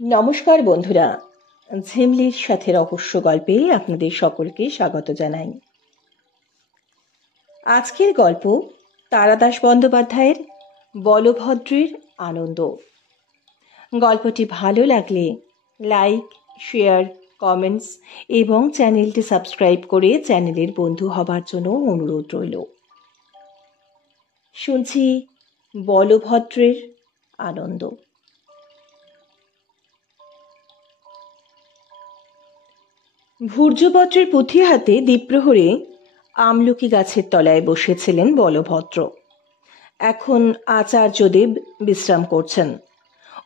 নমস্কার বন্ধুরা, ঝিমলির সাথে রহস্য গল্পে আপনাদের সকলকে স্বাগত জানাই। আজকের গল্প তারাদাস বন্দ্যোপাধ্যায়ের বলভদ্রের আনন্দ। গল্পটি ভালো লাগলে লাইক, শেয়ার, কমেন্টস এবং চ্যানেলটি সাবস্ক্রাইব করে চ্যানেলের বন্ধু হবার জন্য অনুরোধ রইল। শুনছি বলভদ্রের আনন্দ। ভূর্জপত্রের পুঁথি হাতে দ্বীপ্রহরে আমলকি গাছের তলায় বসেছিলেন বলভদ্র। এখন আচার্যদেব বিশ্রাম করছেন,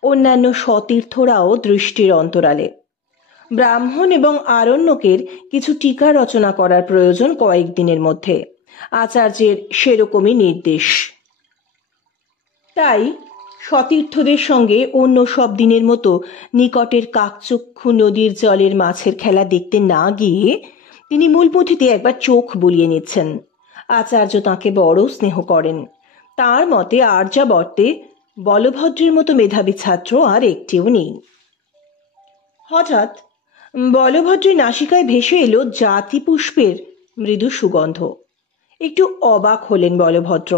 অন্যান্য সতীর্থরাও দৃষ্টির অন্তরালে। ব্রাহ্মণ এবং আরণ্যকের কিছু টিকা রচনা করার প্রয়োজন কয়েকদিনের মধ্যে, আচার্যের সেরকমই নির্দেশ। তাই সতীর্থদের সঙ্গে অন্য সব দিনের মতো নিকটের কাকচক্ষু নদীর জলের মাছের খেলা দেখতে না গিয়ে তিনি মূল পুঁথিতে একবার চোখ বুলিয়ে নিচ্ছেন। আচার্য তাঁকে বড় স্নেহ করেন। তার মতে আর্যাবর্তে বলভদ্রের মতো মেধাবী ছাত্র আর একটিও নেই। হঠাৎ বলভদ্রের নাসিকায় ভেসে এলো জাতি পুষ্পের মৃদু সুগন্ধ। একটু অবাক হলেন বলভদ্র।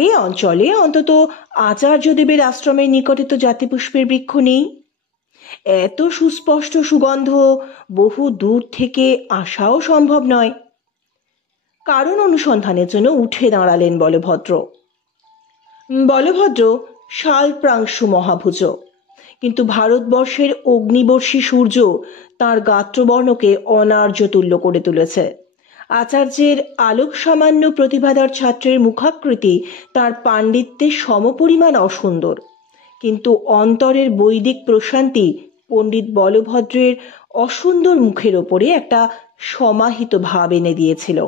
এই অঞ্চলে অন্তত আচার্যদেবের আশ্রমের নিকটে তো জাতিপুষ্পের বৃক্ষ নেই। এত সুস্পষ্ট সুগন্ধ বহু দূর থেকে আসাও সম্ভব নয়। কারণ অনুসন্ধানের জন্য উঠে দাঁড়ালেন বলভদ্র। বলভদ্র শালপ্রাংশু মহাভুজ, কিন্তু ভারতবর্ষের অগ্নিবর্ষী সূর্য তাঁর গাত্রবর্ণকে অনার্য তুল্য করে তুলেছে। আচার্যের আলোক সামান্য প্রতিভাধর ছাত্রের মুখাকৃতি তার পাণ্ডিত্যের সমপরিমাণ অসুন্দর, কিন্তু অন্তরের বৈদিক প্রশান্তি পণ্ডিত বলভদ্রের অসুন্দর মুখের ওপরে একটা সমাহিত ভাব এনে দিয়েছিল।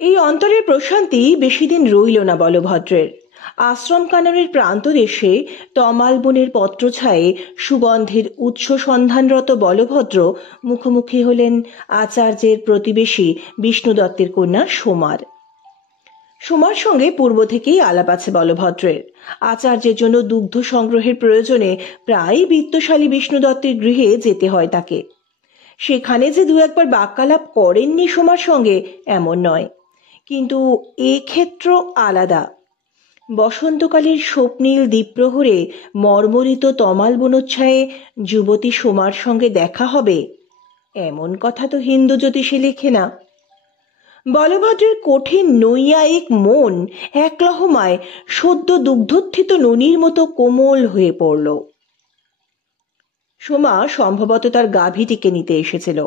এই অন্তরের প্রশান্তি বেশি দিন রইল না বলভদ্রের। আশ্রম কাননের প্রান্তদেশে তমাল বনের পত্রছায়ে সুগন্ধের উৎস সন্ধানরত বলভদ্র মুখোমুখি হলেন আচার্যের প্রতিবেশী বিষ্ণু দত্তের কন্যা সোমার। সোমার সঙ্গে পূর্ব থেকেই আলাপ আছে বলভদ্রের। আচার্যের জন্য দুগ্ধ সংগ্রহের প্রয়োজনে প্রায় বিত্তশালী বিষ্ণু দত্তের গৃহে যেতে হয় তাকে। সেখানে যে দু একবার বাক্যালাপ করেননি সোমার সঙ্গে এমন নয়, কিন্তু এ ক্ষেত্র আলাদা। বসন্তকালের স্বপ্নীল দ্বীপ্রহরে মর্মরিত তমাল বনোচ্ছায়ে যুবতী সোমার সঙ্গে দেখা হবে, এমন কথা তো হিন্দু জ্যোতিষে লেখে না। বলভদ্রের কঠিন নৈয়ায়িক মন এক লহমায় সদ্য দুগ্ধোত্থিত ননির মতো কোমল হয়ে পড়ল। সোমা সম্ভবত তার গাভীটিকে নিতে এসেছিল।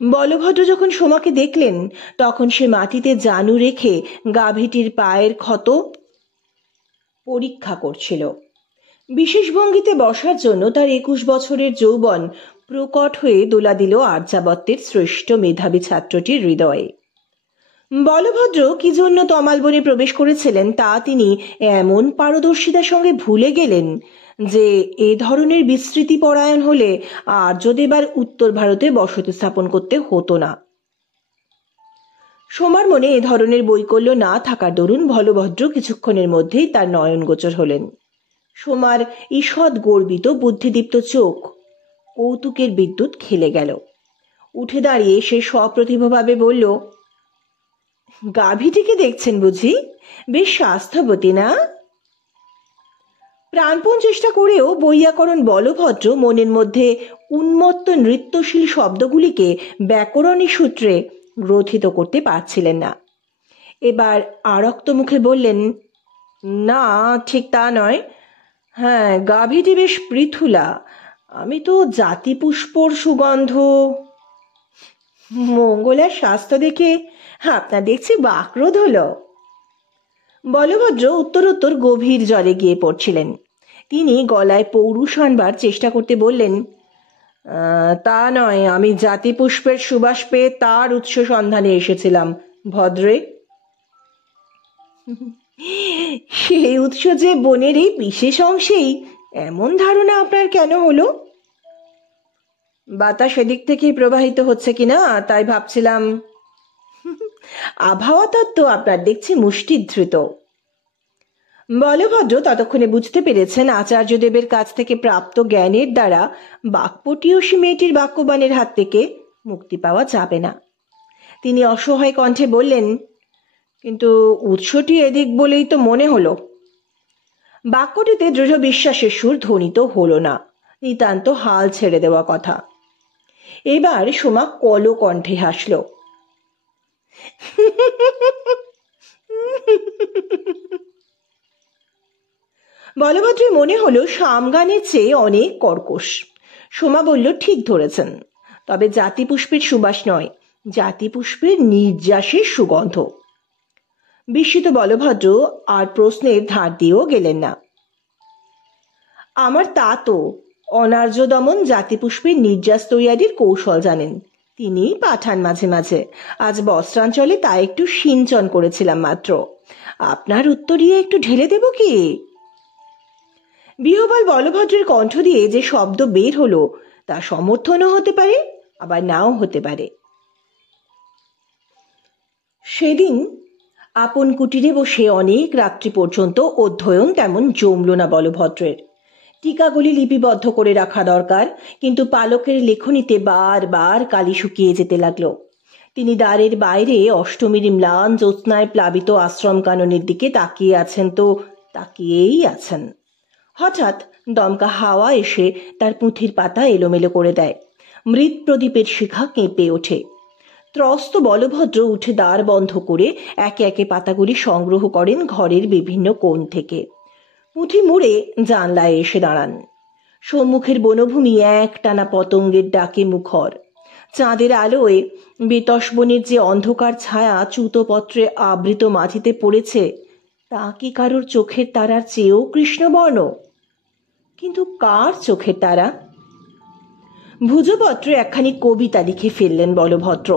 বলভদ্র যখন সোমাকে দেখলেন তখন সে মাটিতে জানু রেখে গাভীটির পায়ের ক্ষত পরীক্ষা করছিল। বিশেষ ভঙ্গিতে বসার জন্য তার 21 বছরের যৌবন প্রকট হয়ে দোলা দিল আর্যাবর্তের শ্রেষ্ঠ মেধাবী ছাত্রটির হৃদয়ে। বলভদ্র কি জন্য তমালবনে প্রবেশ করেছিলেন তা তিনি এমন পারদর্শিতার সঙ্গে ভুলে গেলেন যে এ ধরনের বিস্তৃতি পরায়ণ হলে আর্যদেব আর উত্তর ভারতে বসতি স্থাপন করতে হতো না। সোমার মনে এ ধরনের বৈকল্য না থাকার দরুন বলভদ্র কিছুক্ষণের মধ্যেই তার নয়ন গোচর হলেন। সোমার ঈষৎ গর্বিত বুদ্ধিদীপ্ত চোখ কৌতুকের বিদ্যুৎ খেলে গেল। উঠে দাঁড়িয়ে সে সপ্রতিভভাবে বলল, গাভীটিকে দেখছেন বুঝি? বেশ স্বাস্থ্যবতী না? প্রাণপণ চেষ্টা করেও বৈয়াকরণ বলভদ্র মনের মধ্যে উন্মত্ত নৃত্যশীল শব্দগুলিকে ব্যাকরণী সূত্রে গ্রথিত করতে পারছিলেন না। এবার আরক্ত মুখে বললেন, না, ঠিক তা নয়। হ্যাঁ, গাভীটি বেশ পৃথুলা। আমি তো জাতিপুষ্পর সুগন্ধ। মঙ্গলার স্বাস্থ্য দেখে আপনার দেখছি বাকরোধ হলো। বলভদ্র উত্তরোত্তর গভীর জলে গিয়ে পড়ছিলেন। তিনি গলায় পৌরুষ আনবার চেষ্টা করতে বললেন, তা নয়, আমি জাতিপুষ্পের সুবাস পেয়ে তার উৎস সন্ধানে এসেছিলাম ভদ্রে। সেই উৎস যে বনের এই বিশেষ অংশেই, এমন ধারণা আপনার কেন হলো? বাতাস এদিক থেকেই প্রবাহিত হচ্ছে কিনা তাই ভাবছিলাম। আবহাওয়া তত্ত্ব আপনার দেখছি মুষ্টিধৃত। বলভদ্র ততক্ষণে বুঝতে পেরেছেন আচার্যদেবের কাছ থেকে প্রাপ্ত জ্ঞানের দ্বারা বাক্পটীয়সী মেয়েটির বাক্যবাণের হাত থেকে মুক্তি পাওয়া যাবে না। তিনি অসহায় কণ্ঠে বললেন, কিন্তু উৎসটি এদিক বলেই তো মনে হলো। বাক্যটিতে দৃঢ় বিশ্বাসের সুর ধ্বনিত হলো না, নিতান্ত হাল ছেড়ে দেওয়া কথা। এবার সোমা কলো কণ্ঠে হাসল। বলভদ্রের মনে হলো সামগানের চেয়ে অনেক কর্কশ। সোমা বলল, ঠিক ধরেছেন, তবে জাতিপুষ্পের সুবাস নয়, জাতিপুষ্পের নির্যাসের সুগন্ধ। বিস্মিত বলভদ্র আর প্রশ্নের ধার দিয়েও গেলেন না। আমার তা তো অনার্য দমন জাতিপুষ্পের নির্যাস তৈয়ারির কৌশল জানেন, তিনিই পাঠান মাঝে মাঝে। আজ বস্ত্রাঞ্চলে তা একটু সিঞ্চন করেছিলাম মাত্র। আপনার উত্তরিয়ে একটু ঢেলে দেব কি? বিহবল বলভদ্রের কণ্ঠ দিয়ে যে শব্দ বের হলো তা সমর্থনও হতে পারে, আবার নাও হতে পারে। সেদিন আপন কুটিরে বসে অনেক রাত্রি পর্যন্ত অধ্যয়ন তেমন জমল না বলভদ্রের। টিকাগুলি লিপিবদ্ধ করে রাখা দরকার, কিন্তু পালকের লেখনীতে বারবার কালি শুকিয়ে যেতে লাগলো। তিনি দ্বারের বাইরে অষ্টমীর ম্লান জ্যোৎস্নায় প্লাবিত আশ্রম কাননের দিকে তাকিয়ে আছেন তো তাকিয়েই আছেন। হঠাৎ দমকা হাওয়া এসে তার পুঁথির পাতা এলোমেলো করে দেয়। মৃৎ প্রদীপের শিখা কেঁপে ওঠে। ত্রস্ত বলভদ্র উঠে দ্বার বন্ধ করে একে একে পাতাগুলি সংগ্রহ করেন ঘরের বিভিন্ন কোণ থেকে। পুঁথি মুড়ে জানলায় এসে দাঁড়ান। সম্মুখের বনভূমি একটানা পতঙ্গের ডাকে মুখর। চাঁদের আলোয় বেতসবনের যে অন্ধকার ছায়া চ্যুতপত্রে আবৃত মাটিতে পড়েছে তা কি কারোর চোখের তারার চেয়েও কৃষ্ণবর্ণ? কিন্তু কার চোখের তারা? ভুজপত্রে একখানি কবিতা লিখে ফেললেন বলভদ্র।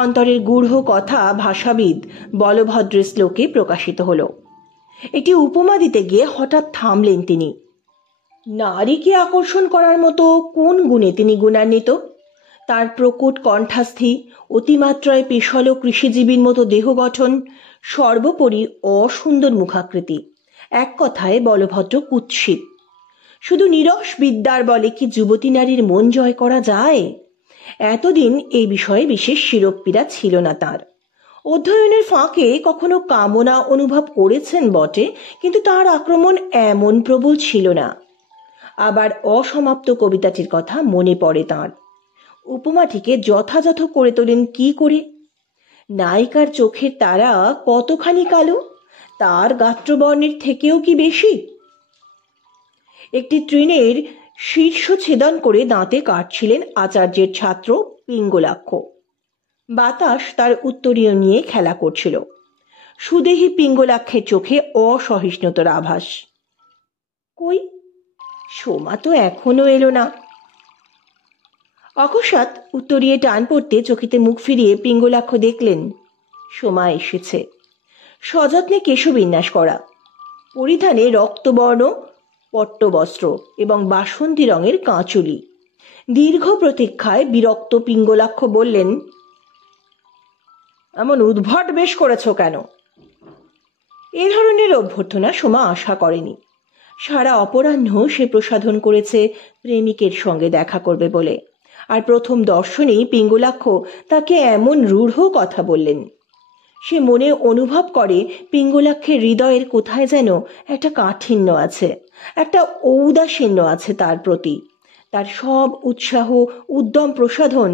অন্তরের গূঢ় কথা ভাষাবিদ বলভদ্রের শ্লোকে প্রকাশিত হলো। এটি উপমা দিতে গিয়ে হঠাৎ থামলেন তিনি। নারীকে আকর্ষণ করার মতো কোন গুণে তিনি গুণান্বিত? তার প্রকট কণ্ঠাস্থি, অতিমাত্রায় পেশল কৃষিজীবীর মতো দেহ গঠন, সর্বোপরি অসুন্দর মুখাকৃতি। এক কথায় বলভদ্র কুৎসিত। শুধু নিরস বিদ্যার বলে কি যুবতী নারীর মন জয় করা যায়? এতদিন এই বিষয়ে বিশেষ শিরোপীড়া ছিল না তার। অধ্যয়নের ফাঁকে কখনো কামনা অনুভব করেছেন বটে, কিন্তু তার আক্রমণ এমন প্রবল ছিল না। আবার অসমাপ্ত কবিতাটির কথা মনে পড়ে তাঁর। উপমাটিকে যথাযথ করে তোলেন কি করে? নায়িকার চোখের তারা কতখানি কালো, তার গাত্রবর্ণের থেকেও কি বেশি? একটি তৃণের শীর্ষ ছেদন করে দাঁতে কাটছিলেন আচার্যের ছাত্র পিঙ্গলাক্ষ। বাতাস তার উত্তরীয় নিয়ে খেলা করছিল। সুদেহী পিঙ্গলাক্ষের চোখে অসহিষ্ণুতার আভাস। কই, সোমা তো এখনো এলো না। অকস্মাৎ উত্তরিয়ে টান পড়তে চকিতে মুখ ফিরিয়ে পিঙ্গলাক্ষ দেখলেন সোমা এসেছে। সযত্নে কেশবিন্যাস করা, পরিধানে রক্তবর্ণ পট্টবস্ত্র এবং বাসন্তী রঙের কাঁচুলি। দীর্ঘ প্রতীক্ষায় বিরক্ত পিঙ্গলাক্ষ বললেন, এমন উদ্ভট বেশ করেছ কেন? এ ধরনের অভ্যর্থনা সোমা আশা করেনি। সারা অপরাহ্ন সে প্রসাধন করেছে প্রেমিকের সঙ্গে দেখা করবে বলে, আর প্রথম দর্শনেই পিঙ্গলাক্ষ তাকে এমন রূঢ় কথা বললেন। সে মনে অনুভব করে পিঙ্গলাক্ষের হৃদয়ের কোথায় যেন একটা কাঠিন্য আছে, একটা ঔদাসীন্য আছে তার প্রতি। তার সব উৎসাহ উদ্যম প্রসাধন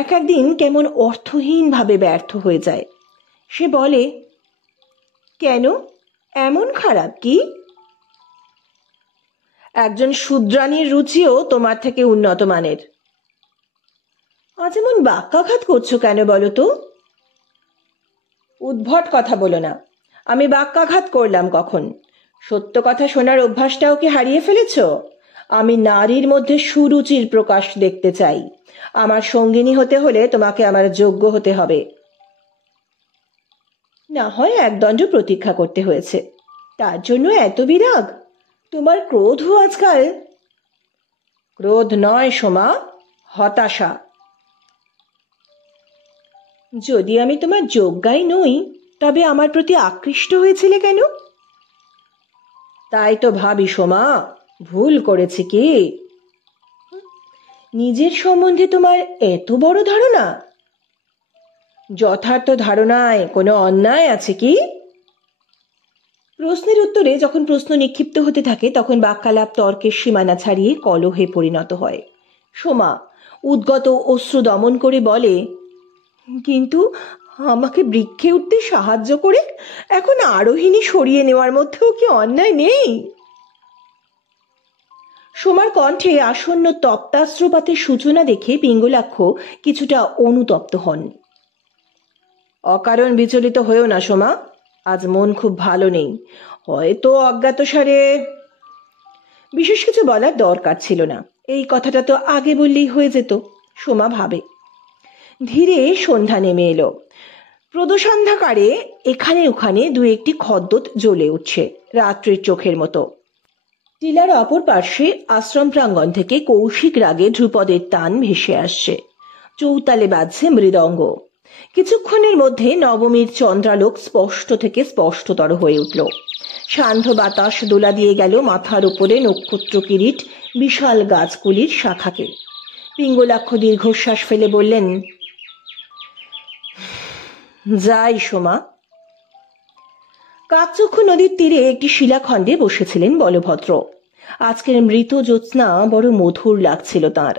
এক একদিন কেমন অর্থহীনভাবে ব্যর্থ হয়ে যায়। সে বলে, কেন, এমন খারাপ কি? একজন শূদ্রাণীর রুচিও তোমার থেকে উন্নত মানের। আজ এমন বাক্যাঘাত করছো কেন বলো তো? উদ্ভট কথা বলো না। আমি বাক্যাঘাত করলাম কখন? সত্য কথা শোনার অভ্যাসটাও কি হারিয়ে ফেলেছ? আমি নারীর মধ্যে সুরুচির প্রকাশ দেখতে চাই। আমার সঙ্গিনী হতে হলে তোমাকে আমার যোগ্য হতে হবে। না হয় একদণ্ড প্রতীক্ষা করতে হয়েছে, তার জন্য এত বিরাগ? তোমার ক্রোধও আজকাল। ক্রোধ নয় সোমা, হতাশা। যদি আমি তোমার যোগ্যাই নই, তবে আমার প্রতি আকৃষ্ট হয়েছিলে কেন? তাই তো ভাবি সোমা, ভুল করেছি কি? নিজের সম্বন্ধে তোমার এত বড় ধারণা? যথার্থ ধারণায় কোনো অন্যায় আছে কি? প্রশ্নের উত্তরে যখন প্রশ্ন নিক্ষিপ্ত হতে থাকে তখন বাক্যালাপ তর্কের সীমানা ছাড়িয়ে কলহে পরিণত হয়। সোমা উদ্গত অশ্রু দমন করে বলে, কিন্তু আমাকে বৃক্ষে উঠতে সাহায্য করে এখন আরোহিণী সরিয়ে নেওয়ার মধ্যেও কি অন্যায় নেই? সোমার কণ্ঠে আসন্ন তপ্তাশ্রুপাতের সূচনা দেখে পিঙ্গলাক্ষ কিছুটা অনুতপ্ত হন। অকারণ বিচলিত হয়েও না সোমা, আজ মন খুব ভালো নেই, হয়তো অজ্ঞাতসারে। বিশেষ কিছু বলার দরকার ছিল না, এই কথাটা তো আগে বললেই হয়ে যেত, সোমা ভাবে। ধীরে সন্ধ্যা নেমে এলো। প্রদোষান্ধকারে এখানে ওখানে দু একটি খদ্দত জ্বলে উঠছে রাত্রির চোখের মতো। টিলার অপর পার্শ্বে আশ্রম প্রাঙ্গণ থেকে কৌশিক রাগে ধ্রুপদের টান ভেসে আসছে। চৌতালে বাজছে মৃদঙ্গ। কিছুক্ষণের মধ্যে নবমীর চন্দ্রালোক স্পষ্ট থেকে স্পষ্টতর হয়ে উঠল। সান্ধ্য বাতাস দোলা দিয়ে গেল মাথার উপরে নক্ষত্র কিরিট বিশাল গাছগুলির শাখাকে। পিঙ্গলাক্ষ দীর্ঘশ্বাস ফেলে বললেন, যাই সোমা। কাকচক্ষু নদীর তীরে একটি শিলাখণ্ডে বসেছিলেন বলভদ্র। আজকের মৃত জ্যোৎস্না বড় মধুর লাগছিল তাঁর।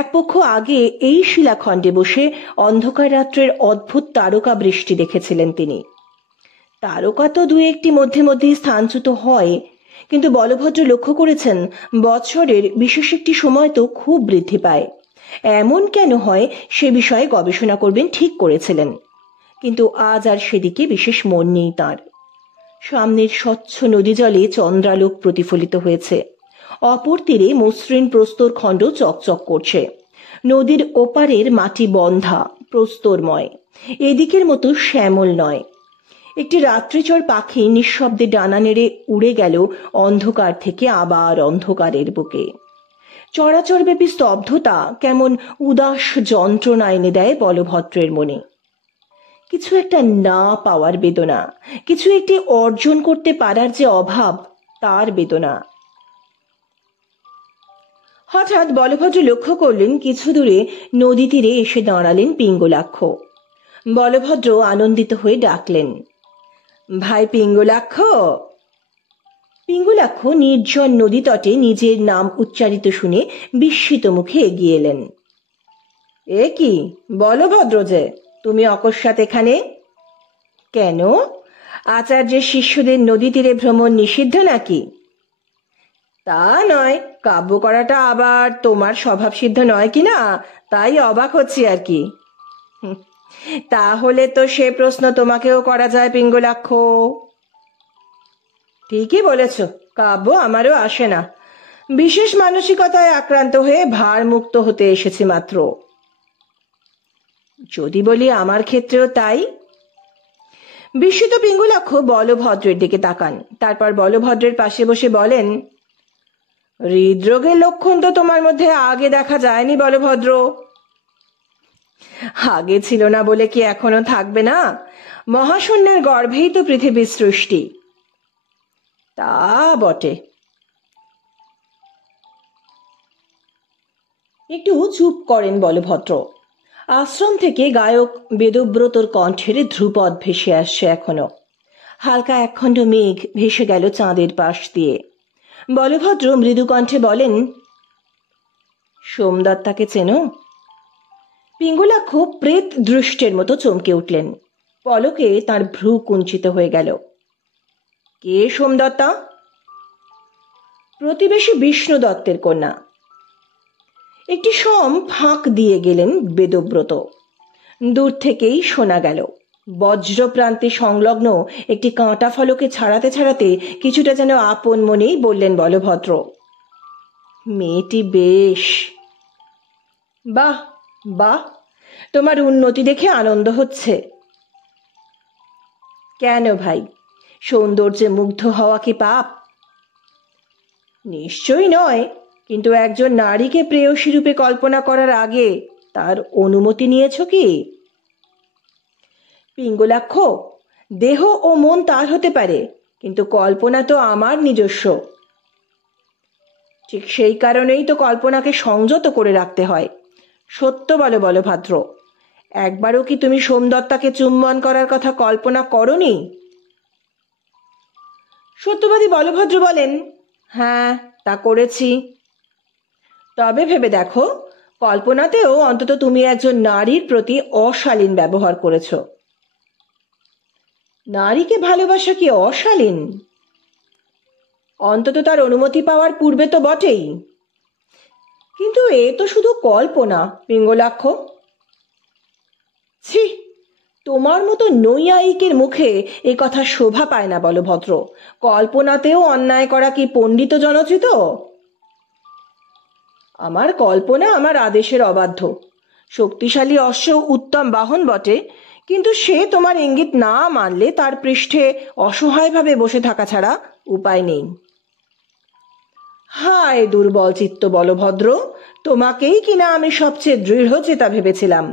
এক পক্ষ আগে এই শিলাখণ্ডে বসে অন্ধকার রাত্রের অদ্ভুত তারকা বৃষ্টি দেখেছিলেন তিনি। তারকা তো দু একটি মধ্যে মধ্যেই স্থানচ্যুত হয়, কিন্তু বলভদ্র লক্ষ্য করেছেন বৎসরের বিশেষ একটি সময় তো খুব বৃদ্ধি পায়। এমন কেন হয় সে বিষয়ে গবেষণা করবেন ঠিক করেছিলেন, কিন্তু আজ আর সেদিকে বিশেষ মন নেই তাঁর। সামনের স্বচ্ছ নদী জলে চন্দ্রালোক প্রতিফলিত হয়েছে। অপর তীরে মসৃণ প্রস্তর খণ্ড চকচক করছে। নদীর ওপারের মাটি বন্ধা প্রস্তরময়, এদিকের মতো শ্যামল নয়। একটি রাত্রিচর পাখি নিঃশব্দে ডানা নেড়ে উড়ে গেল অন্ধকার থেকে আবার অন্ধকারের বুকে। চরাচরব্যাপী স্তব্ধতা কেমন উদাস যন্ত্রণা এনে দেয় বলভদ্রের মনে। কিছু একটা না পাওয়ার বেদনা, কিছু একটি অর্জন করতে পারার যে অভাব, তার বেদনা। হঠাৎ বলভদ্র লক্ষ্য করলেন কিছু দূরে নদী তীরে এসে দাঁড়ালেন পিঙ্গলাক্ষ। বলভদ্র আনন্দিত হয়ে ডাকলেন, ভাই পিঙ্গলাক্ষ। পিঙ্গলাক্ষ নির্জন নদী তটে নিজের নাম উচ্চারিত শুনে বিস্মিত মুখে এগিয়ে এলেন। এ কি বলভদ্র যে, তুমি অকস্মাৎ এখানে? কেন, আচার্যের শিষ্যদের নদী তীরে ভ্রমণ নিষিদ্ধ নাকি? তা নয়, কাব্য করাটা আবার তোমার স্বভাব সিদ্ধ নয় কিনা তাই অবাক হচ্ছি আর কি। তাহলে তো সে প্রশ্ন তোমাকেও করা যায় পিঙ্গলাক্ষ। ঠিকই বলেছ, কাব্য আমারও আসে না, বিশেষ মানসিকতায় আক্রান্ত হয়ে ভার মুক্ত হতে এসেছি মাত্র। যদি বলি আমার ক্ষেত্রেও তাই। বিস্মিত পিঙ্গলাক্ষ বলভদ্রের দিকে তাকান, তারপর বলভদ্রের পাশে বসে বলেন, হৃদরোগের লক্ষণ তো তোমার মধ্যে আগে দেখা যায়নি বলভদ্র। আগে ছিল না বলে কি এখনো থাকবে না? মহাশূন্যের গর্ভেই তো পৃথিবীর সৃষ্টি। তা বটে। একটু চুপ করেন বলভদ্র। আশ্রম থেকে গায়ক বেদব্রতর কণ্ঠের ধ্রুপদ ভেসে আসছে এখনো। হালকা একখণ্ড মেঘ ভেসে গেল চাঁদের পাশ দিয়ে। বলভদ্র মৃদু কণ্ঠে বলেন, সোমদত্তাকে চেনো? পিঙ্গলাক্ষ প্রেত দৃষ্টের মতো চমকে উঠলেন। পলকে তার ভ্রু কুঞ্চিত হয়ে গেল। কে সোমদত্তা? প্রতিবেশী বিষ্ণু দত্তের কন্যা। একটি সম ফাঁক দিয়ে গেলেন বেদব্রত। দূর থেকেই শোনা গেল বজ্রপ্রান্তে সংলগ্ন একটি কাঁটা ফলকে ছাড়াতে ছাড়াতে কিছুটা যেন আপন মনেই বললেন বলভদ্র, মেয়েটি বেশ। বাহ বাহ, তোমার উন্নতি দেখে আনন্দ হচ্ছে। কেন ভাই, সৌন্দর্যে মুগ্ধ হওয়া কি পাপ? নিশ্চয়ই নয়, কিন্তু একজন নারীকে প্রেয়সী রূপে কল্পনা করার আগে তার অনুমতি নিয়েছ কি? পিঙ্গলাক্ষ, দেহ ও মন তার হতে পারে, কিন্তু কল্পনা তো আমার নিজস্ব। ঠিক সেই কারণেই তো কল্পনাকে সংযত করে রাখতে হয়। সত্য বলো বলভদ্র, একবারও কি তুমি সোমদত্তাকে চুম্বন করার কথা কল্পনা করনি? সত্যবাদী বলভদ্র বলেন, হ্যাঁ, তা করেছি। তবে ভেবে দেখো, কল্পনাতেও অন্তত তুমি একজন নারীর প্রতি অশালীন ব্যবহার করেছ। নারীকে ভালোবাসা কি অশালীন? অন্তত তার অনুমতি পাওয়ার পূর্বে তো বটেই। কিন্তু এ তো শুধু কল্পনা, পিঙ্গলাক্ষ। ছি, তোমার মতো নৈয়ায়িকের মুখে এ কথা শোভা পায় না বলভদ্র। কল্পনাতেও অন্যায় করা কি পণ্ডিত জনচিত? আমার কল্পনা আমার আদেশের অবাধ্য। শক্তিশালী অশ্ব উত্তম বাহন বটে, কিন্তু সে তোমার ইঙ্গিত না মানলে তার পৃষ্ঠে অসহায়ভাবে বসে থাকা ছাড়া উপায় নেই। হায় দুর্বল চিত্ত বলভদ্র, তোমাকেই কিনা আমি সবচেয়ে দৃঢ়চেতা ভেবেছিলাম।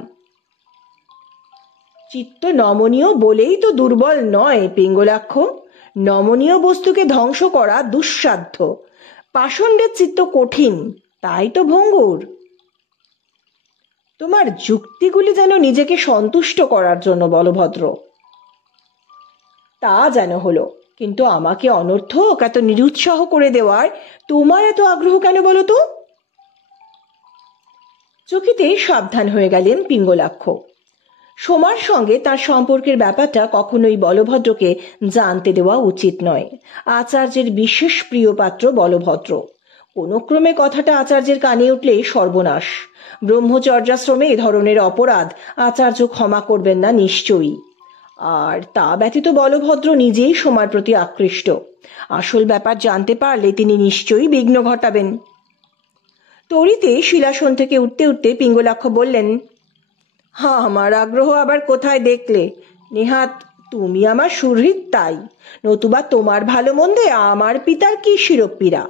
চিত্ত নমনীয় বলেই তো দুর্বল নয় পিঙ্গলাক্ষ। নমনীয় বস্তুকে ধ্বংস করা দুঃসাধ্য। পাষণ্ডের চিত্ত কঠিন, তাই তো ভঙ্গুর। তোমার যুক্তিগুলি যেন নিজেকে সন্তুষ্ট করার জন্য বলভদ্র। তা যেন হলো, কিন্তু আমাকে অনর্থক এত নিরুৎসাহ করে দেওয়ার তোমার এত আগ্রহ কেন বলো তো? চকিতে সাবধান হয়ে গেলেন পিঙ্গলাক্ষ। সোমার সঙ্গে তার সম্পর্কের ব্যাপারটা কখনোই বলভদ্রকে জানতে দেওয়া উচিত নয়। আচার্যের বিশেষ প্রিয় পাত্র বলভদ্র। কোনো ক্রমে কথাটা আচার্যের কানে উঠলে সর্বনাশ। ব্রহ্মচর্যাশ্রমে এ ধরনের অপরাধ আচার্য ক্ষমা করবেন না নিশ্চয়ই। আর তা ব্যতীত বলভদ্র নিজেই সোমার প্রতি আকৃষ্ট। আসল ব্যাপার জানতে পারলে তিনি নিশ্চয়ই বিঘ্ন ঘটাবেন। তড়িতে শিলাসন থেকে উঠতে উঠতে পিঙ্গলাক্ষ বললেন, হ্যাঁ, আমার আগ্রহ আবার কোথায় দেখলে? নেহাত তুমি আমার সুহৃদ তাই, নতুবা তোমার ভালো মন্দে আমার পিতার কি শিরোপীড়া।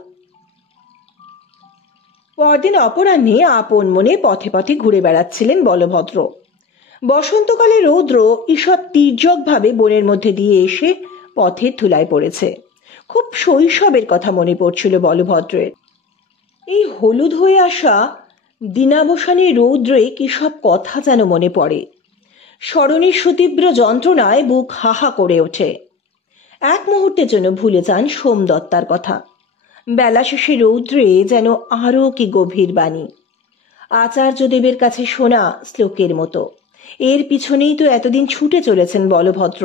পরদিন অপরাহ্নে আপন মনে পথে পথে ঘুরে বেড়াচ্ছিলেন বলভদ্র। বসন্তকালে রৌদ্র ঈষৎ তীর্যকভাবে বনের মধ্যে দিয়ে এসে পথের ধুলায় পড়েছে। খুব শৈশবের কথা মনে পড়ছিল বলভদ্রের। এই হলুদ হয়ে আসা দিনাবসানের রৌদ্রে কি সব কথা যেন মনে পড়ে। স্মরণের সুতীব্র যন্ত্রণায় বুক হাহা করে ওঠে। এক মুহূর্তের জন্য ভুলে যান সোমদত্তার কথা। বেলা শেষে রৌদ্রে যেন আরো কি গভীর বাণী, আচার্যদেবের কাছে শোনা শ্লোকের মতো। এর পিছনেই তো এতদিন ছুটে চলেছেন বলভদ্র।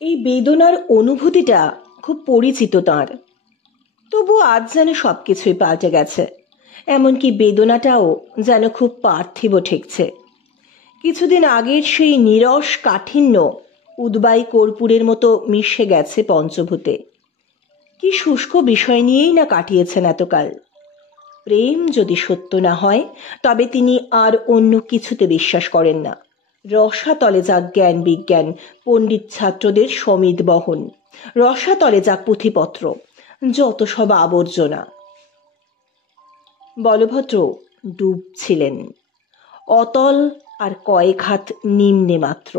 এই বেদনার অনুভূতিটা খুব পরিচিত তাঁর। তবু আজ যেন সবকিছুই পাল্টে গেছে। এমনকি বেদনাটাও যেন খুব পার্থিব ঠেকছে। কিছুদিন আগের সেই নীরস কাঠিন্য উদ্বায়ী কর্পূরের মতো মিশে গেছে পঞ্চভূতে। কি শুষ্ক বিষয় নিয়েই না কাটিয়েছেন এতকাল। প্রেম যদি সত্য না হয় তবে তিনি আর অন্য কিছুতে বিশ্বাস করেন না। রসাতলে যাক জ্ঞান বিজ্ঞান, পণ্ডিত ছাত্রদের সমিত বহন। রসাতলে যাক পুঁথিপত্র, যত সব আবর্জনা। বলভদ্র ডুবছিলেন, অতল আর কয়েক হাত নিম্নে মাত্র।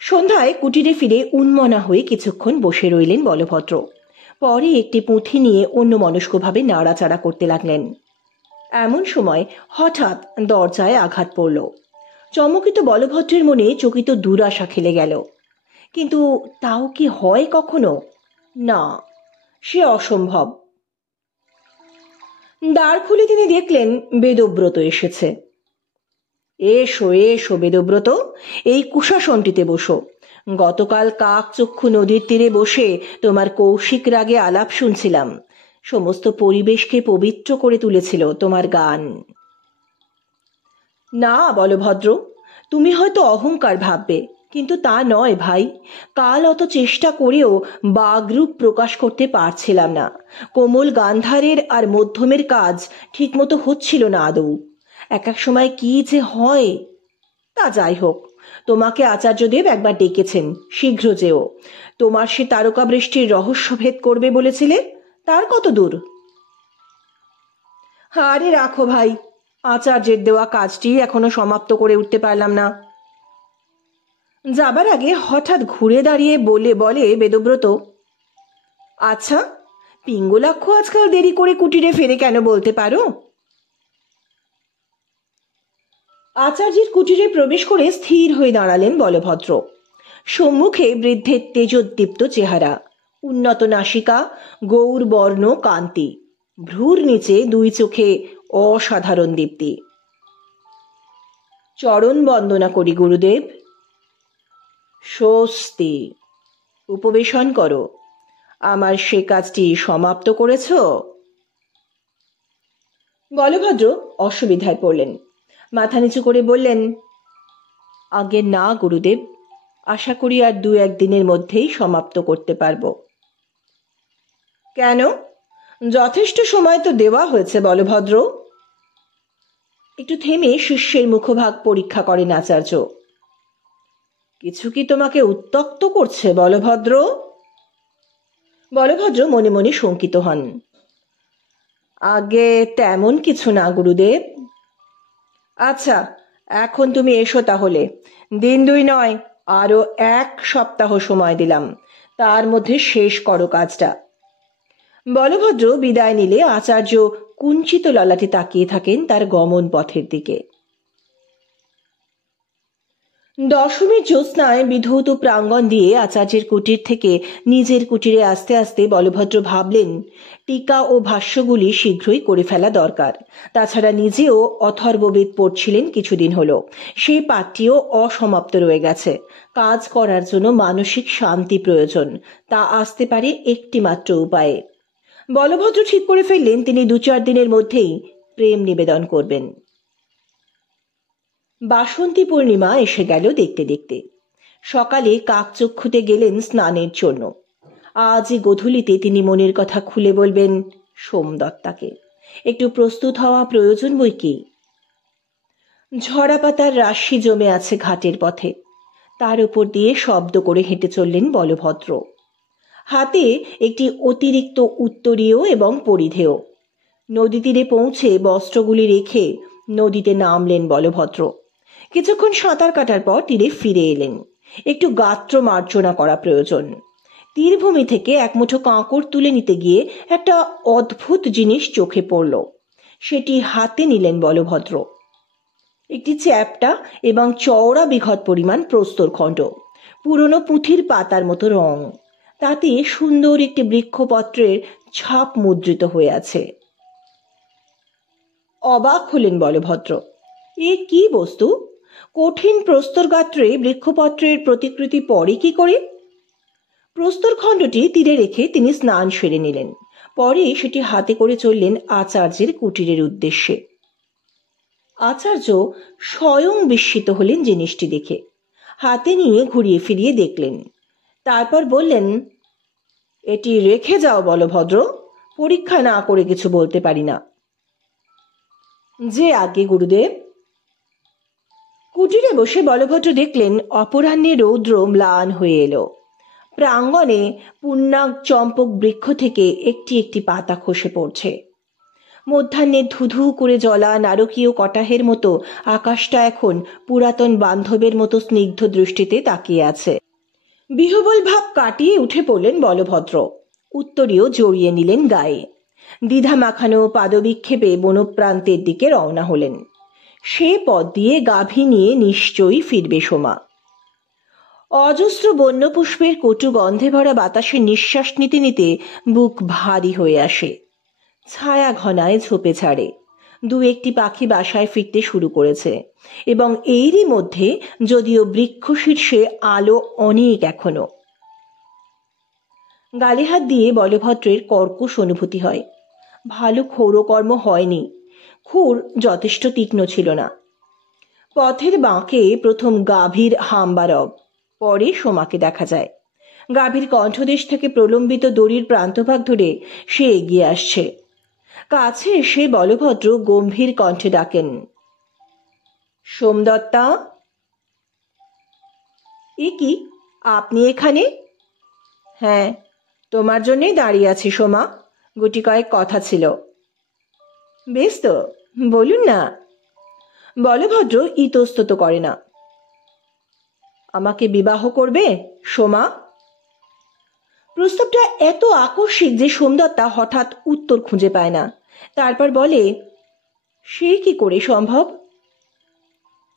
সন্ধ্যায় কুটিরে ফিরে উন্মনা হয়ে কিছুক্ষণ বসে রইলেন বলভদ্র। পরে একটি পুঁথি নিয়ে অন্যমনস্কভাবে নাড়াচাড়া করতে লাগলেন। এমন সময় হঠাৎ দরজায় আঘাত পড়ল। চমকিত বলভদ্রের মনে চকিত দুরাশা খেলে গেল। কিন্তু তাও কি হয় কখনো? না, সে অসম্ভব। দ্বার খুলে তিনি দেখলেন বেদব্রত এসেছে। এসো এসো বেদব্রত, এই কুশাসনটিতে বসো। গতকাল কাকচক্ষু নদীর তীরে বসে তোমার কৌশিক রাগে আলাপ শুনছিলাম। সমস্ত পরিবেশকে পবিত্র করে তুলেছিল তোমার গান। না বলভদ্র, তুমি হয়তো অহংকার ভাববে, কিন্তু তা নয় ভাই। কাল অত চেষ্টা করেও বাগরূপ প্রকাশ করতে পারছিলাম না। কোমল গান্ধারের আর মধ্যমের কাজ ঠিকমতো হচ্ছিল না আদৌ। এক এক সময় কি যে হয়। তা যাই হোক, তোমাকে আচার্যদেব একবার ডেকেছেন, শীঘ্র যেও। তোমার সে তারকা বৃষ্টির রহস্য ভেদ করবে বলেছিলে, তার কত দূর? আরে রাখো ভাই, আচার্যের দেওয়া কাজটি এখনো সমাপ্ত করে উঠতে পারলাম না। যাবার আগে হঠাৎ ঘুরে দাঁড়িয়ে বলে বেদব্রত, আচ্ছা, পিঙ্গলাক্ষ আজকাল দেরি করে কুটিরে ফেরে কেন বলতে পারো? আচার্যের কুটিরে প্রবেশ করে স্থির হয়ে দাঁড়ালেন বলভদ্র। সম্মুখে বৃদ্ধের তেজোদ্দীপ্ত চেহারা, উন্নত নাসিকা, গৌর বর্ণ কান্তি, ভ্রুর নিচে দুই চোখে অসাধারণ দীপ্তি। চরণ বন্দনা করি গুরুদেব। স্বস্তি, উপবেশন করো। আমার সে কাজটি সমাপ্ত করেছ? বলভদ্র অসুবিধায় পড়লেন, মাথা নিচু করে বললেন, আগে না গুরুদেব, আশা করি আর 2-1 দিনের মধ্যেই সমাপ্ত করতে পারব। কেন? যথেষ্ট সময় তো দেওয়া হয়েছে বলভদ্র। একটু থেমে শিষ্যের মুখভাগ পরীক্ষা করেন আচার্য। কিছু কি তোমাকে উত্ত্যক্ত করছে বলভদ্র? বলভদ্র মনে মনে শঙ্কিত হন। আগে তেমন কিছু না গুরুদেব। আচ্ছা, এখন তুমি এসো তাহলে। 1-2 নয়, আরো 1 সপ্তাহ সময় দিলাম, তার মধ্যে শেষ করো কাজটা। বলভদ্র বিদায় নিলে আচার্য কুঞ্চিত ললাটে তাকিয়ে থাকেন তার গমন পথের দিকে। দশমীর জ্যোৎস্নায় বিধৌত প্রাঙ্গণ দিয়ে আচার্যের কুটির থেকে নিজের কুটিরে আস্তে আস্তে বলভদ্র ভাবলেন, টিকা ও ভাষ্যগুলি শীঘ্রই করে ফেলা দরকার। তাছাড়া নিজেও অথর্ববেদ পড়ছিলেন কিছুদিন হলো, সেই পাঠটিও অসমাপ্ত রয়ে গেছে। কাজ করার জন্য মানসিক শান্তি প্রয়োজন, তা আসতে পারে একটি মাত্র উপায়ে। বলভদ্র ঠিক করে ফেললেন তিনি 2-4 দিনের মধ্যেই প্রেম নিবেদন করবেন। বাসন্তী পূর্ণিমা এসে গেল দেখতে দেখতে। সকালে কাকচক্ষুতে গেলেন স্নানের জন্য। আজই গোধূলিতে তিনি মনের কথা খুলে বলবেন সোমদত্তাকে। একটু প্রস্তুত হওয়া প্রয়োজন বই কি। ঝরা পাতার রাশি জমে আছে ঘাটের পথে, তার উপর দিয়ে শব্দ করে হেঁটে চললেন বলভদ্র। হাতে একটি অতিরিক্ত উত্তরীয় এবং পরিধেয়। নদী তীরে পৌঁছে বস্ত্রগুলি রেখে নদীতে নামলেন বলভদ্র। কিছুক্ষণ সাঁতার কাটার পর তীরে ফিরে এলেন। একটু গাত্র মার্জনা করা প্রয়োজন। তীরভূমি থেকে এক মুঠো কাঁকড় তুলে নিতে গিয়ে একটা অদ্ভুত জিনিস চোখে পড়ল। সেটি হাতে নিলেন বলভদ্র। একটি চ্যাপ্টা এবং চওড়া বিঘত পরিমাণ প্রস্তরখণ্ড, পুরনো পুঁথির পাতার মতো রং, তাতে সুন্দর একটি বৃক্ষপত্রের ছাপ মুদ্রিত হয়ে আছে। অবাক হলেন বলভদ্র। এ কি বস্তু? কঠিন প্রস্তর গাত্রে বৃক্ষপত্রের প্রতিকৃতি পড়ে কি করে? প্রস্তরখণ্ডটি তীরে রেখে তিনি স্নান সেরে নিলেন। পরে সেটি হাতে করে চললেন আচার্যের কুটিরের উদ্দেশ্যে। আচার্য স্বয়ং বিস্মিত হলেন জিনিসটি দেখে। হাতে নিয়ে ঘুরিয়ে ফিরিয়ে দেখলেন, তারপর বললেন, এটি রেখে যাও বলভদ্র, পরীক্ষা না করে কিছু বলতে পারি না। যে আগে গুরুদেব। কুটিরে বসে বলভদ্র দেখলেন অপরাহ্নে রৌদ্র ম্লান হয়ে এলো। প্রাঙ্গণে পুণ্যাক চম্পক বৃক্ষ থেকে একটি একটি পাতা খসে পড়ছে। মধ্যাহ্নে ধুধু করে জ্বলা নারকীয় কটাহের মতো আকাশটা এখন পুরাতন বান্ধবের মতো স্নিগ্ধ দৃষ্টিতে তাকিয়ে আছে। বিহবল ভাব কাটিয়ে উঠে পড়লেন বলভদ্র। উত্তরীয় জড়িয়ে নিলেন গায়ে। দ্বিধা মাখানো পাদবিক্ষেপে বনপ্রান্তের দিকে রওনা হলেন। সে পথ দিয়ে গাভী নিয়ে নিশ্চয়ই ফিরবে সোমা। অজস্র বন্যপুষ্পের কটু গন্ধে ভরা বাতাসে নিঃশ্বাস নিতে নিতে বুক ভারী হয়ে আসে। ছায়া ঘনায় ঝোপে ছাড়ে। 2-1টি পাখি বাসায় ফিরতে শুরু করেছে, এবং এরই মধ্যে যদিও বৃক্ষ শীর্ষে আলো অনেক এখনো। গালে হাত দিয়ে বলভদ্রের কর্কশ অনুভূতি হয়। ভালো ক্ষৌরকর্ম হয়নি, খুর যথেষ্ট তীক্ষ্ণ ছিল না। পথের বাঁকে প্রথম গাভীর হাম্বারব, পরে সোমাকে দেখা যায়। গাভীর কণ্ঠদেশ থেকে প্রলম্বিত দড়ির প্রান্তভাগ ধরে সে এগিয়ে আসছে। কাছে এসে বলভদ্র গম্ভীর কণ্ঠে ডাকেন, সোমদত্তা। এ কি, আপনি এখানে? হ্যাঁ, তোমার জন্যই দাঁড়িয়ে আছি সোমা, গুটি কয়েক কথা ছিল। বেশ তো, বলুন না। বলভদ্র ইতস্তত করে না। আমাকে বিবাহ করবে সোমা? প্রস্তাবটা এত আকস্মিক যে সোমদত্তা হঠাৎ উত্তর খুঁজে পায় না। তারপর বলে, সে কি করে সম্ভব?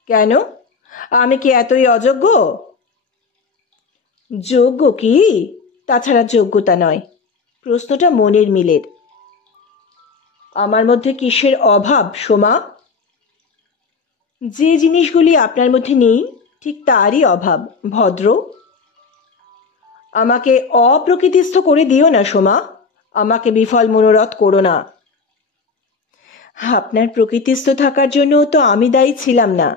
কেন, আমি কি এতই অযোগ্য? যোগ্য কি, তাছাড়া যোগ্যতা নয়। প্রশ্নটা মনের মিলের। আমার মধ্যে কিসের অভাব সোমা? যে জিনিসগুলি আপনার মধ্যে নেই ঠিক তারই অভাব, ভদ্র। আমাকে অপ্রকৃতিস্থ করে দিও না সোমা, আমাকে বিফল মনোরথ করো না। আপনার প্রকৃতিস্থ থাকার জন্য তো আমি দায়ী ছিলাম না।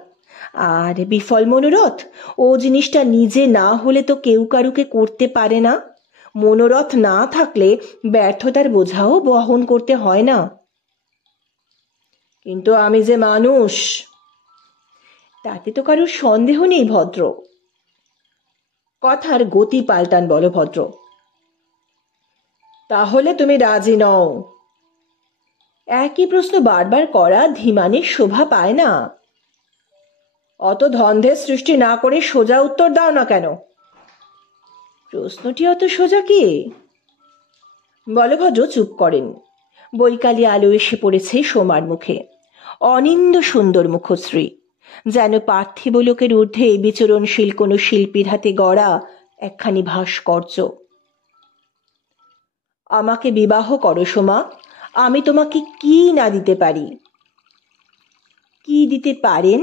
আর বিফল মনোরথ, ও জিনিসটা নিজে না হলে তো কেউ কারুকে করতে পারে না। মনোরথ না থাকলে ব্যর্থতার বোঝাও বহন করতে হয় না। কিন্তু আমি যে মানুষ, তাতে তো কারোর সন্দেহ নেই ভদ্র। কথার গতি পাল্টান বলভদ্র। তাহলে তুমি রাজি নও? একই প্রশ্ন বারবার করা ধীমানের শোভা পায় না। অত ধন্ধের সৃষ্টি না করে সোজা উত্তর দাও না কেন? প্রশ্নটি অত সোজা কি? বলভদ্র চুপ করেন। বৈকালী আলো এসে পড়েছে সোমার মুখে। অনিন্দ সুন্দর মুখশ্রী, যেন পার্থিব লোকের ঊর্ধ্বে বিচরণশীল কোনো শিল্পীর হাতে গড়া একখানি ভাস্কর্য। আমাকে বিবাহ করো সোমা, আমি তোমাকে কি না দিতে পারি? কি দিতে পারেন?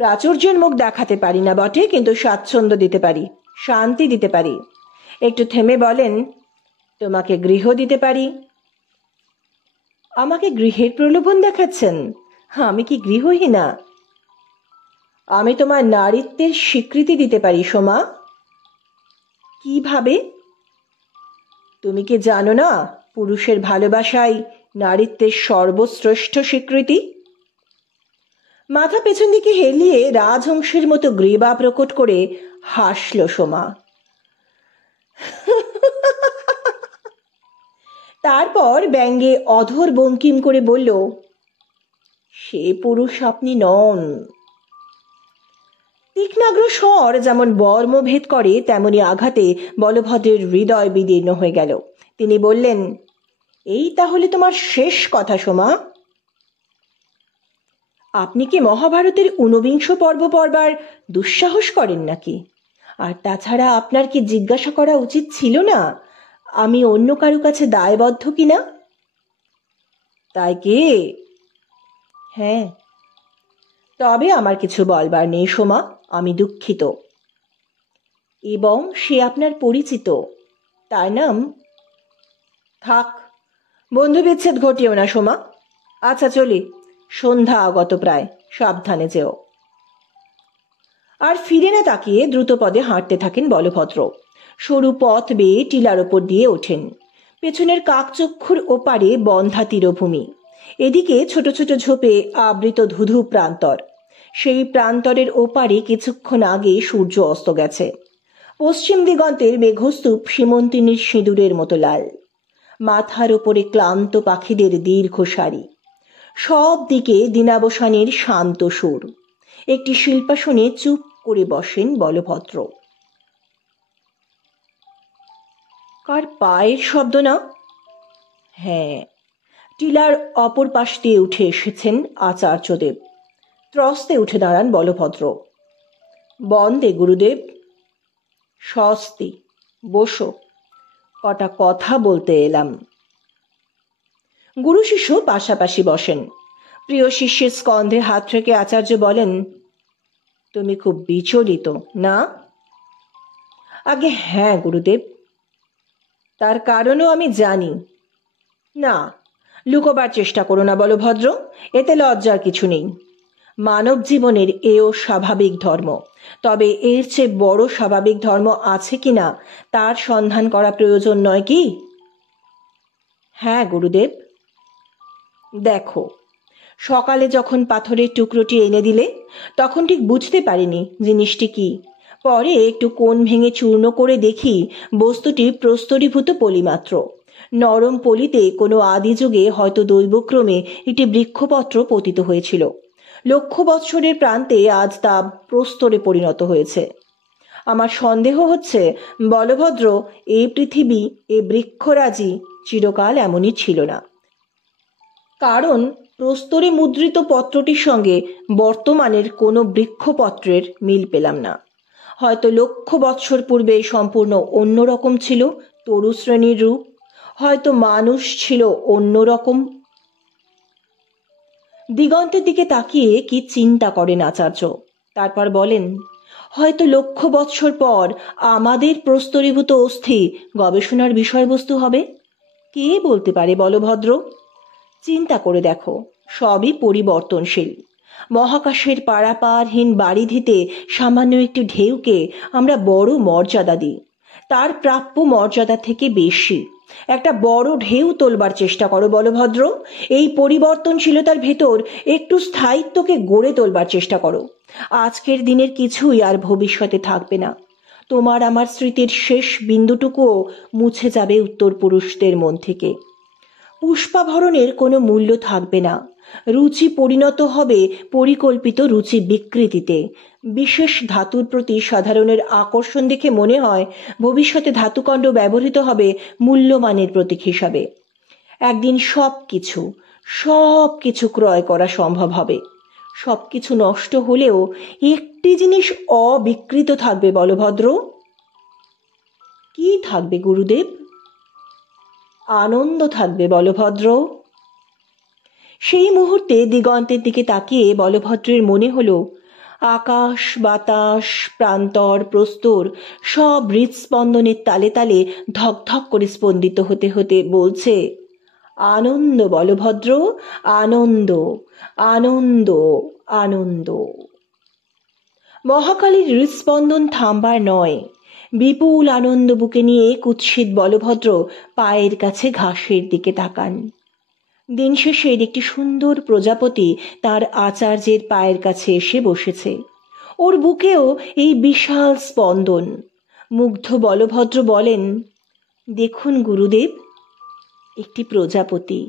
প্রাচুর্যের মুখ দেখাতে পারি না বটে, কিন্তু স্বাচ্ছন্দ্য দিতে পারি, শান্তি দিতে পারি। একটু থেমে বলেন, তোমাকে গৃহ দিতে পারি। আমাকে গৃহের প্রলোভন দেখাচ্ছেন? আমি কি গৃহহীনা? আমি তোমার নারীত্বের স্বীকৃতি দিতে পারি সোমা। কিভাবে? তুমি কি জানো না, পুরুষের ভালোবাসাই নারীত্বের সর্বশ্রেষ্ঠ স্বীকৃতি? মাথা পেছন দিকে হেলিয়ে রাজহংসের মতো গ্রীবা প্রকট করে হাসল সোমা। তারপর ব্যঙ্গে অধর বঙ্কিম করে বলল, সে পুরুষ আপনি নন। তীক্ষ্ণাগ্র স্বর যেমন বর্মভেদ করে, তেমনি আঘাতে বলভদ্রের হৃদয় বিদীর্ণ হয়ে গেল। তিনি বললেন, এই তাহলে তোমার শেষ কথা সোমা? আপনি কি মহাভারতের ঊনবিংশ পর্ব পড়বার দুঃসাহস করেন নাকি? আর তাছাড়া আপনার কি জিজ্ঞাসা করা উচিত ছিল না আমি অন্য কারো কাছে দায়বদ্ধ কিনা? তাই কি? হ্যাঁ। তবে আমার কিছু বলবার নেই সোমা, আমি দুঃখিত। এবং সে আপনার পরিচিত, তার নাম? থাক, বন্ধু বিচ্ছেদ ঘটিও না সোমা। আচ্ছা চলি, সন্ধ্যা আগত প্রায়, সাবধানে যেও। আর ফিরে না তাকিয়ে দ্রুত পদে হাঁটতে থাকেন বলভদ্র। সরু পথ বেয়ে টিলার ওপর দিয়ে ওঠেন। পেছনের কাকচক্ষুর ওপারে বন্ধা তীরভূমি, এদিকে ছোট ছোট ঝোপে আবৃত ধুধু প্রান্তর। সেই প্রান্তরের ওপারে কিছুক্ষণ আগে সূর্য অস্ত গেছে। পশ্চিম দিগন্তের মেঘস্তূপ সীমন্তিনীর সিঁদুরের মতো লাল। মাথার ওপরে ক্লান্ত পাখিদের দীর্ঘ সারি। সব দিকে দিনাবসানের শান্ত সুর। একটি শিল্পাসনে চুপ করে বসেন বলভদ্র। কার পায়ের শব্দ না? হ্যাঁ, টিলার অপর পাশ দিয়ে উঠে এসেছেন আচার্যদেব। ত্রস্তে উঠে দাঁড়ান বলভদ্র। বন্দে গুরুদেব। স্বস্তি, বসো, কটা কথা বলতে এলাম। গুরু শিষ্য পাশাপাশি বসেন। প্রিয় শিষ্যের স্কন্ধে হাত রেখে আচার্য বলেন, তুমি খুব বিচলিত না? আগে হ্যাঁ গুরুদেব। তার কারণও আমি জানি। না, লুকোবার চেষ্টা করো না বলভদ্র, এতে লজ্জার কিছু নেই। মানব জীবনের এও স্বাভাবিক ধর্ম, তবে এর চেয়ে বড় স্বাভাবিক ধর্ম আছে কিনা তার সন্ধান করা প্রয়োজন নয় কি? হ্যাঁ গুরুদেব। দেখো, সকালে যখন পাথরের টুকরোটি এনে দিলে তখন ঠিক বুঝতে পারিনি জিনিসটি কি। পরে একটু কোণ ভেঙে চূর্ণ করে দেখি বস্তুটি প্রস্তরীভূত পলি মাত্র। নরম পলিতে কোনো আদি যুগে হয়তো দৈবক্রমে একটি বৃক্ষপত্র পতিত হয়েছিল। লক্ষ বৎসরের প্রান্তে আজ তা প্রস্তরে পরিণত হয়েছে। আমার সন্দেহ হচ্ছে বলভদ্র, এই পৃথিবী, এই বৃক্ষরাজি চিরকাল এমনই ছিল না। কারণ প্রস্তরে মুদ্রিত পত্রটির সঙ্গে বর্তমানের কোনো বৃক্ষপত্রের মিল পেলাম না। হয়তো লক্ষ বৎসর পূর্বে সম্পূর্ণ অন্যরকম ছিল তরু শ্রেণীর রূপ, হয়তো মানুষ ছিল অন্যরকম। দিগন্তের দিকে তাকিয়ে কি চিন্তা করেন আচার্য। তারপর বলেন, হয়তো লক্ষ বৎসর পর আমাদের প্রস্তরীভূত অস্থি গবেষণার বিষয়বস্তু হবে। কে বলতে পারে বলভদ্র? চিন্তা করে দেখো, সবই পরিবর্তনশীল। মহাকাশের পারাপারহীন বারিধিতে সামান্য একটি ঢেউকে আমরা বড় মর্যাদা দিই, তার প্রাপ্য মর্যাদা থেকে বেশি। একটা বড় ঢেউ তোলবার চেষ্টা করো বলভদ্র। এই পরিবর্তনশীলতার ভেতর একটু স্থায়িত্বকে গড়ে তোলবার চেষ্টা করো। আজকের দিনের কিছুই আর ভবিষ্যতে থাকবে না। তোমার আমার স্মৃতির শেষ বিন্দুটুকুও মুছে যাবে উত্তর পুরুষদের মন থেকে। পুষ্পাভরণের কোনো মূল্য থাকবে না। রুচি পরিণত হবে পরিকল্পিত রুচি বিকৃতিতে। বিশেষ ধাতুর প্রতি সাধারণের আকর্ষণ দেখে মনে হয় ভবিষ্যতে ধাতুকণ্ড ব্যবহৃত হবে মূল্যমানের প্রতীক হিসাবে। একদিন সব কিছু ক্রয় করা সম্ভব হবে। সব কিছু নষ্ট হলেও একটি জিনিস অবিকৃত থাকবে বলভদ্র। কি থাকবে গুরুদেব? আনন্দ থাকবে বলভদ্র। সেই মুহূর্তে দিগন্তের দিকে তাকিয়ে বলভদ্রের মনে হলো আকাশ, বাতাস, প্রান্তর, প্রস্তর সব হৃৎস্পন্দনের তালে তালে ধক ধক করে স্পন্দিত হতে হতে বলছে, আনন্দ বলভদ্র, আনন্দ, আনন্দ, আনন্দ। মহাকালীর হৃৎস্পন্দন থামবার নয়। বিপুল আনন্দ বুকে নিয়ে কুৎসিত বলভদ্র পায়ের কাছে ঘাসের দিকে তাকান। দিন শেষের একটি সুন্দর প্রজাপতি তার আচার্যের পায়ের কাছে এসে বসেছে। ওর বুকেও এই বিশাল স্পন্দন। মুগ্ধ বলভদ্র বলেন, দেখুন গুরুদেব, একটি প্রজাপতি।